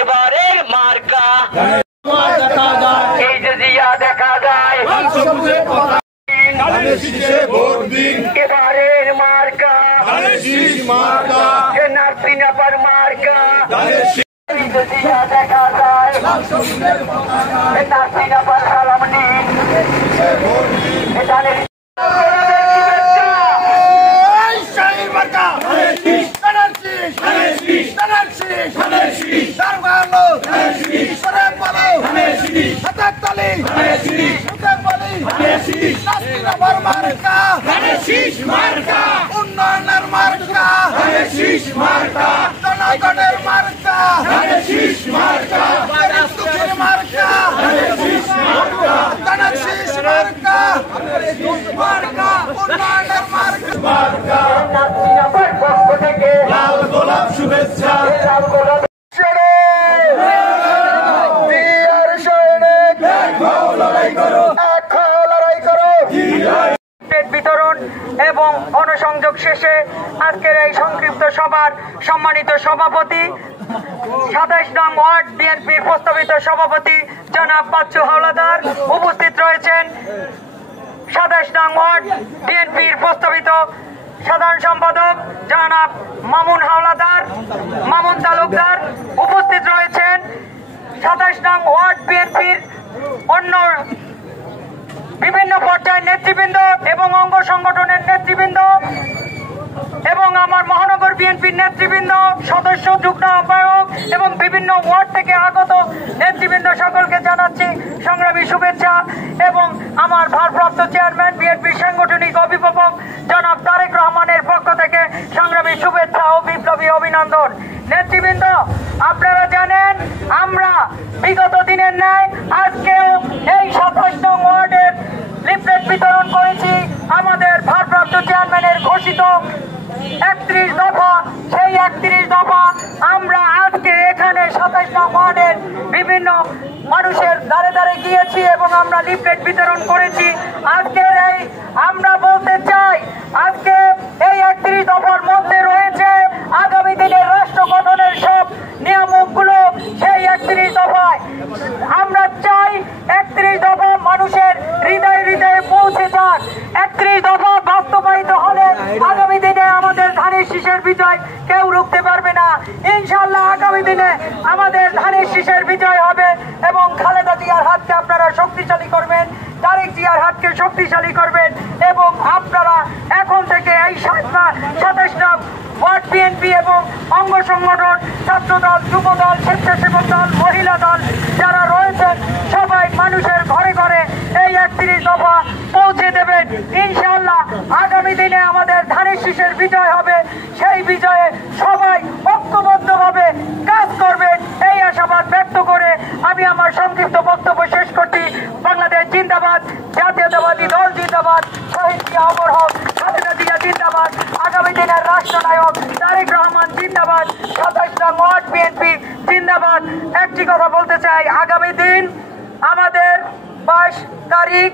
এবারের মার্কা এই যে জিয়া দেখা যায়, এবারের মার্কা নারসিনাপার মার্কা জিয়া দেখা যায়, নারসিনাপার সালাম নিন। উন্নয়নের মার্কা, জনগণের মার্কা, দুঃখের মার্কা, উন্নয়নের মার্কা। পক্ষ থেকে লাল গোলাপ শুভেচ্ছা। বিতরণ এবং গণসংযোগ শেষে আজকের এই সংক্ষিপ্ত সভার সম্মানিত সভাপতি ২৭ নং ওয়ার্ড বিএনপির প্রস্তাবিত সভাপতি জনাব বাচ্চু হাওলাদার উপস্থিত রয়েছেন। ২৭ নং ওয়ার্ড বিএনপির প্রস্তাবিত সাধারণ সম্পাদক জনাব মামুন তালুকদার উপস্থিত রয়েছেন। ২৭ নং ওয়ার্ড বিএনপির অন্য বিভিন্ন পর্যায়ের নেতৃবৃন্দ এবং অঙ্গ সংগঠনের নেতৃবৃন্দ এবং আমার মহানগর বিএনপির নেতৃবৃন্দ, সদস্য, যুগ্ম আহ্বায়ক এবং বিভিন্ন ওয়ার্ড থেকে আগত নেতৃবৃন্দ সকলকে জানাচ্ছি সংগ্রামী শুভেচ্ছা এবং আমার ভারপ্রাপ্ত চেয়ারম্যান বিএনপির সাংগঠনিক অভিভাবক জনাব তারেক রহমানের পক্ষ থেকে সংগ্রামী শুভেচ্ছা ও বিপ্লবী অভিনন্দন। নেতৃবৃন্দ, আপনারা জানেন আমরা বিগত দিনের ন্যায় আজকেও এই ২৭ নং ওয়ার্ডের লিফলেট বিতরণ করেছি। আমাদের ভারপ্রাপ্ত চেয়ারম্যানের ঘোষিত ৩১ দফা, সেই ৩১ দফা আমরা আজকে এখানে ২৭ নং ওয়ার্ডের বিভিন্ন মানুষের দ্বারে দ্বারে গিয়েছি এবং আমরা লিফলেট বিতরণ করেছি। আজকের এই আমরা বলতে চাই, আজকে এই ৩১ দফার মধ্যে রয়েছে আগামী দিনের রাষ্ট্র গঠনের সব নিয়ামকগুলো। সেই ৩১ দফায় আমরা চাই ৩১ দফা মানুষের হৃদয়ে হৃদয়ে পৌঁছে যাক। ৩১ দফা বাস্তবায়িত হলে আগামী দিনে আমাদের ধানের শীষের বিজয় কেউ রুখতে পারবে না। ইনশাআল্লাহ আগামী দিনে আমাদের ধানের শীষের বিজয় হবে এবং খালেদা জিয়ার হাতকে আপনারা শক্তিশালী করবেন, তারেক জিয়ার হাতকে শক্তিশালী করবেন এবং আপনারা এখন থেকে এই ২৭ নং ওয়ার্ড বিএনপি এবং অঙ্গ সংগঠন, ছাত্রদল, যুবদল, স্বেচ্ছাসেবক দল, মহিলা দল যারা রয়েছেন সবাই মানুষের ঘরে ঘরে এই ৩১ দফা পৌঁছে দেবেন। ইনশাআল্লাহ আগামী দিনে আমাদের ধানের শীষের বিজয় হবে। সেই বিজয়ে সবাই ঐক্যবদ্ধভাবে কাজ করবেন এই আশাবাদ ব্যক্ত করে আমি আমার সংক্ষিপ্ত বক্তব্য শেষ করছি। বাংলাদেশ জিন্দাবাদ, জাতীয়তাবাদী দল জিন্দাবাদ, শহীদ জিয়া অমর হোক, খালেদা জিয়া জিন্দাবাদ, আগামী দিনের রাষ্ট্রনায়ক তারেক রহমান জিন্দাবাদ, ২৭ নং ওয়ার্ড বিএনপি জিন্দাবাদ। একটি কথা বলতে চাই, আগামী দিন আমাদের ২২ তারিখ